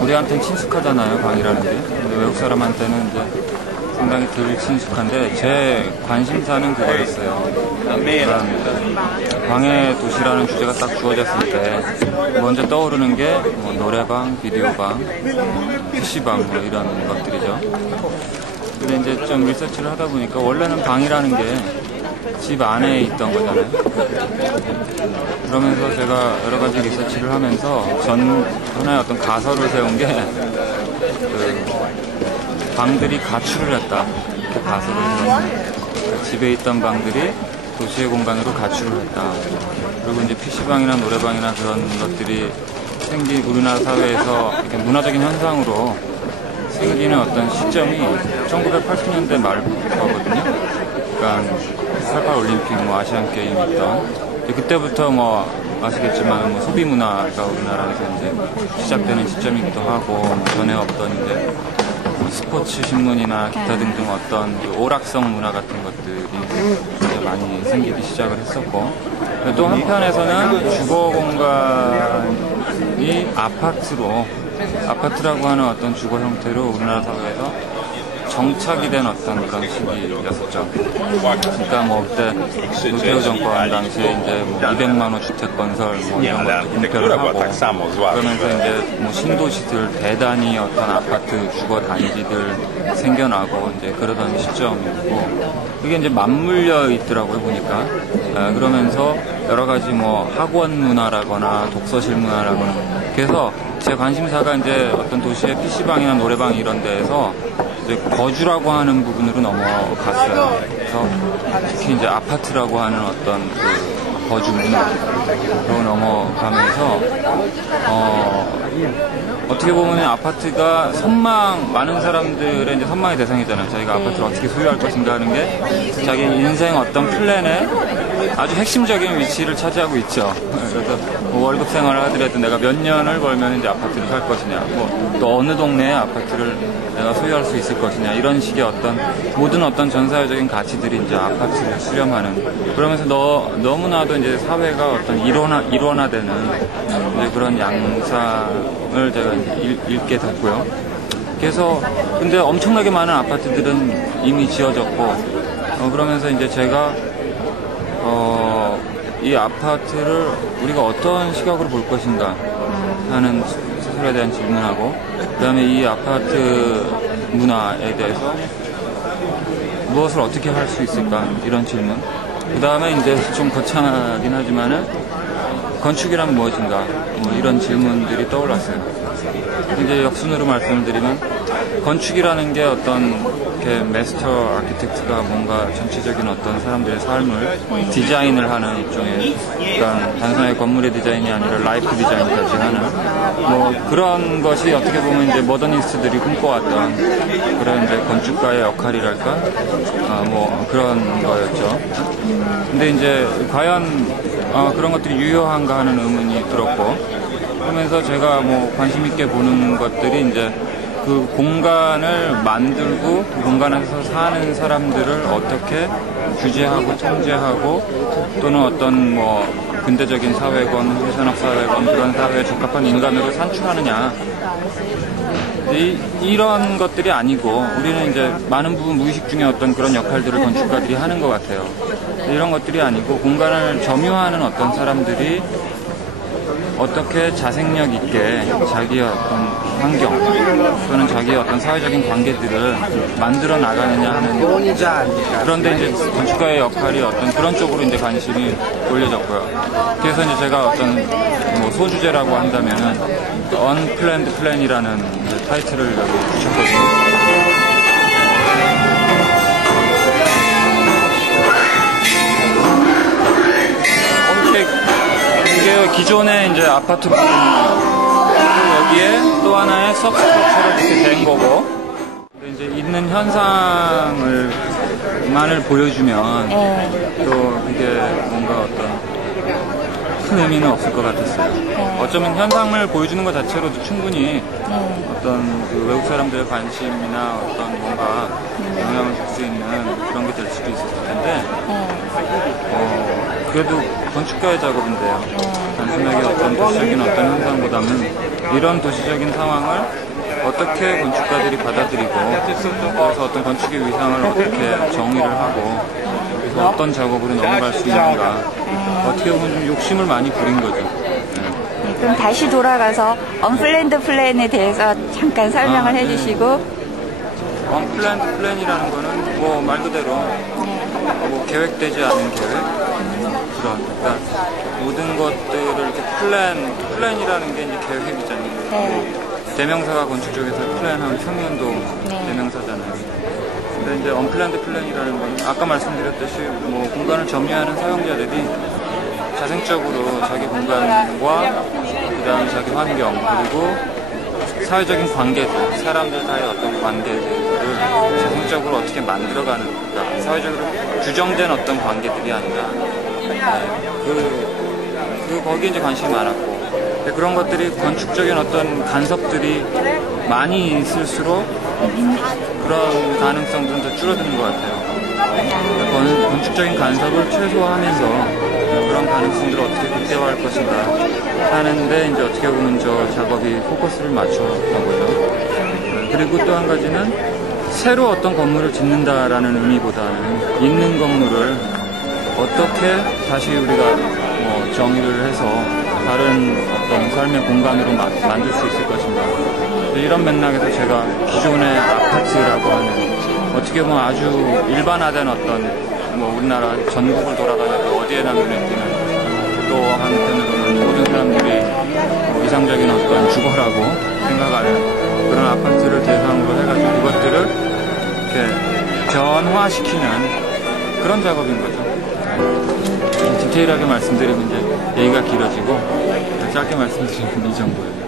우리한테는 친숙하잖아요, 방이라는 게. 근데 외국 사람한테는 이제 상당히 덜 친숙한데 제 관심사는 그거였어요. 그러니까 방의 도시라는 주제가 딱 주어졌을 때 먼저 떠오르는 게 뭐 노래방, 비디오방, PC방 뭐 이런 것들이죠. 근데 이제 좀 리서치를 하다 보니까 원래는 방이라는 게 집 안에 있던 거잖아요. 그러면서 제가 여러 가지 리서치를 하면서 하나의 어떤 가설을 세운 게 방들이 가출을 했다. 이렇게 가설을 세웠어요. 그러니까 집에 있던 방들이 도시의 공간으로 가출을 했다. 그리고 이제 PC방이나 노래방이나 그런 것들이 생긴 우리나라 사회에서 이렇게 문화적인 현상으로 생기는 어떤 시점이 1980년대 말부터거든요. 그러니까 88 올림픽, 뭐 아시안 게임 있던 그때부터 뭐 아시겠지만 뭐 소비 문화가 우리나라에서 이제 시작되는 시점이기도 하고 뭐 전에 없던 이제 스포츠 신문이나 기타 등등 어떤 그 오락성 문화 같은 것들이 이제 많이 생기기 시작을 했었고 또 한편에서는 주거 공간이 아파트라고 하는 어떤 주거 형태로 우리나라 사회에서 정착이 된 어떤 그런 시기였었죠. 그러니까 뭐 그때 노태우 정권 당시에 이제 뭐 200만 호 주택 건설 뭐 이런 것도 공표를 하고 그러면서 이제 뭐 신도시들 대단히 어떤 아파트 주거 단지들 생겨나고 이제 그러던 시점이고 그게 이제 맞물려 있더라고요 보니까. 그러면서 여러 가지 뭐 학원 문화라거나 독서실 문화라거나 그래서 제 관심사가 이제 어떤 도시의 PC방이나 노래방 이런 데에서 거주라고 하는 부분으로 넘어갔어요. 그래서 특히 이제 아파트라고 하는 어떤 그 거주 문화로 넘어가면서 어떻게 보면 아파트가 많은 사람들의 이제 선망의 대상이잖아요. 자기가 아파트를 어떻게 소유할 것인가 하는 게 자기 인생 어떤 플랜에 아주 핵심적인 위치를 차지하고 있죠. 그래서 뭐 월급 생활을 하더라도 내가 몇 년을 벌면 이제 아파트를 살 것이냐, 뭐 또 어느 동네에 아파트를 내가 소유할 수 있을 것이냐 이런 식의 모든 어떤 전사회적인 가치들이 이제 아파트를 수렴하는 그러면서 너무나도 이제 사회가 어떤 일원화되는 이제 그런 양상을 제가 읽게 됐고요. 그래서 근데 엄청나게 많은 아파트들은 이미 지어졌고 그러면서 이제 제가 이 아파트를 우리가 어떤 시각으로 볼 것인가 하는 스스로에 대한 질문하고 그 다음에 이 아파트 문화에 대해서 무엇을 어떻게 할 수 있을까 이런 질문 그 다음에 이제 좀 거창하긴 하지만은 건축이란 무엇인가 뭐 이런 질문들이 떠올랐어요. 이제 역순으로 말씀을 드리면 건축이라는 게 어떤 이렇게 마스터 아키텍트가 뭔가 전체적인 어떤 사람들의 삶을 디자인을 하는 일종의 그러니까 단순하게 건물의 디자인이 아니라 라이프 디자인까지 하는 뭐 그런 것이 어떻게 보면 이제 모더니스트들이 꿈꿔왔던 그런 이제 건축가의 역할이랄까 뭐 그런 거였죠. 근데 이제 과연 그런 것들이 유효한가 하는 의문이 들었고 그러면서 제가 뭐 관심 있게 보는 것들이 이제 그 공간을 만들고 그 공간에서 사는 사람들을 어떻게 규제하고 통제하고 또는 어떤 뭐 근대적인 사회건 회산업 사회건 그런 사회에 적합한 인간으로 산출하느냐 이런 것들이 아니고 우리는 이제 많은 부분 무의식 중에 어떤 그런 역할들을 건축가들이 하는 것 같아요. 이런 것들이 아니고 공간을 점유하는 어떤 사람들이 어떻게 자생력 있게 자기의 어떤 환경 또는 자기의 어떤 사회적인 관계들을 만들어 나가느냐 하는 그런데 이제 건축가의 역할이 어떤 그런 쪽으로 이제 관심이 올려졌고요. 그래서 이제 제가 어떤 뭐 소주제라고 한다면은 Unplanned Plan이라는 타이틀을 여기 붙였거든요. 기존의 이제 아파트 부분 여기에 또 하나의 서브스트럭처가 이렇게 된 거고 이제 있는 현상을만을 보여주면 또 그게 뭔가 어떤 큰 의미는 없을 것 같았어요. 어쩌면 현상을 보여주는 것 자체로도 충분히 어떤 그 외국 사람들의 관심이나 어떤 뭔가 영향을 줄 수 있는 그런 게 될 수도 있었을 텐데 그래도 건축가의 작업인데요. 단순하게 어떤 도시적인 어떤 현상보다는 이런 도시적인 상황을 어떻게 건축가들이 받아들이고 그래서 어떤 건축의 위상을 어떻게 정의를 하고 그래서 어떤 작업으로 넘어갈 수 있는가 어떻게 보면 좀 욕심을 많이 부린 거죠. 네, 그럼 다시 돌아가서 언플랜드 플랜에 대해서 잠깐 설명을 해주시고. 언플랜드 플랜이라는 거는 뭐 말 그대로 뭐 계획되지 않은 계획 그러니까 모든 것들을 이렇게 플랜이라는 게 이제 계획이잖아요. 네. 대명사가 건축 쪽에서 플랜하면 평면도 대명사잖아요. 근데 이제 언플랜드 플랜이라는 건 아까 말씀드렸듯이 뭐 공간을 점유하는 사용자들이 자생적으로 자기 공간과 그다음에 자기 환경 그리고 사회적인 관계들, 사람들 사이의 어떤 관계들을 자생적으로 어떻게 만들어가는가, 사회적으로 규정된 어떤 관계들이 아니라 거기에 이제 관심이 많았고 근데 그런 것들이 건축적인 어떤 간섭들이 많이 있을수록 그런 가능성들은 더 줄어드는 것 같아요. 건축적인 간섭을 최소화하면서 그런 가능성들을 어떻게 극대화할 것인가 하는데 이제 어떻게 보면 저 작업이 포커스를 맞췄던 거죠. 그리고 또 한 가지는 새로 어떤 건물을 짓는다라는 의미보다는 있는 건물을 어떻게 다시 우리가 뭐 정의를 해서 다른 어떤 삶의 공간으로 만들 수 있을 것인가. 이런 맥락에서 제가 기존의 아파트라고 하는 어떻게 보면 아주 일반화된 어떤 뭐 우리나라 전국을 돌아다녀도 어디에나 눈에 띄는 또 한편으로는 모든 사람들이 뭐 이상적인 어떤 주거라고 생각하는 그런 아파트를 대상으로 해가지고 그것들을 이렇게 변화시키는 그런 작업인 거죠. 디테일하게 말씀드리면 이제 얘기가 길어지고 짧게 말씀드리면 이 정도예요.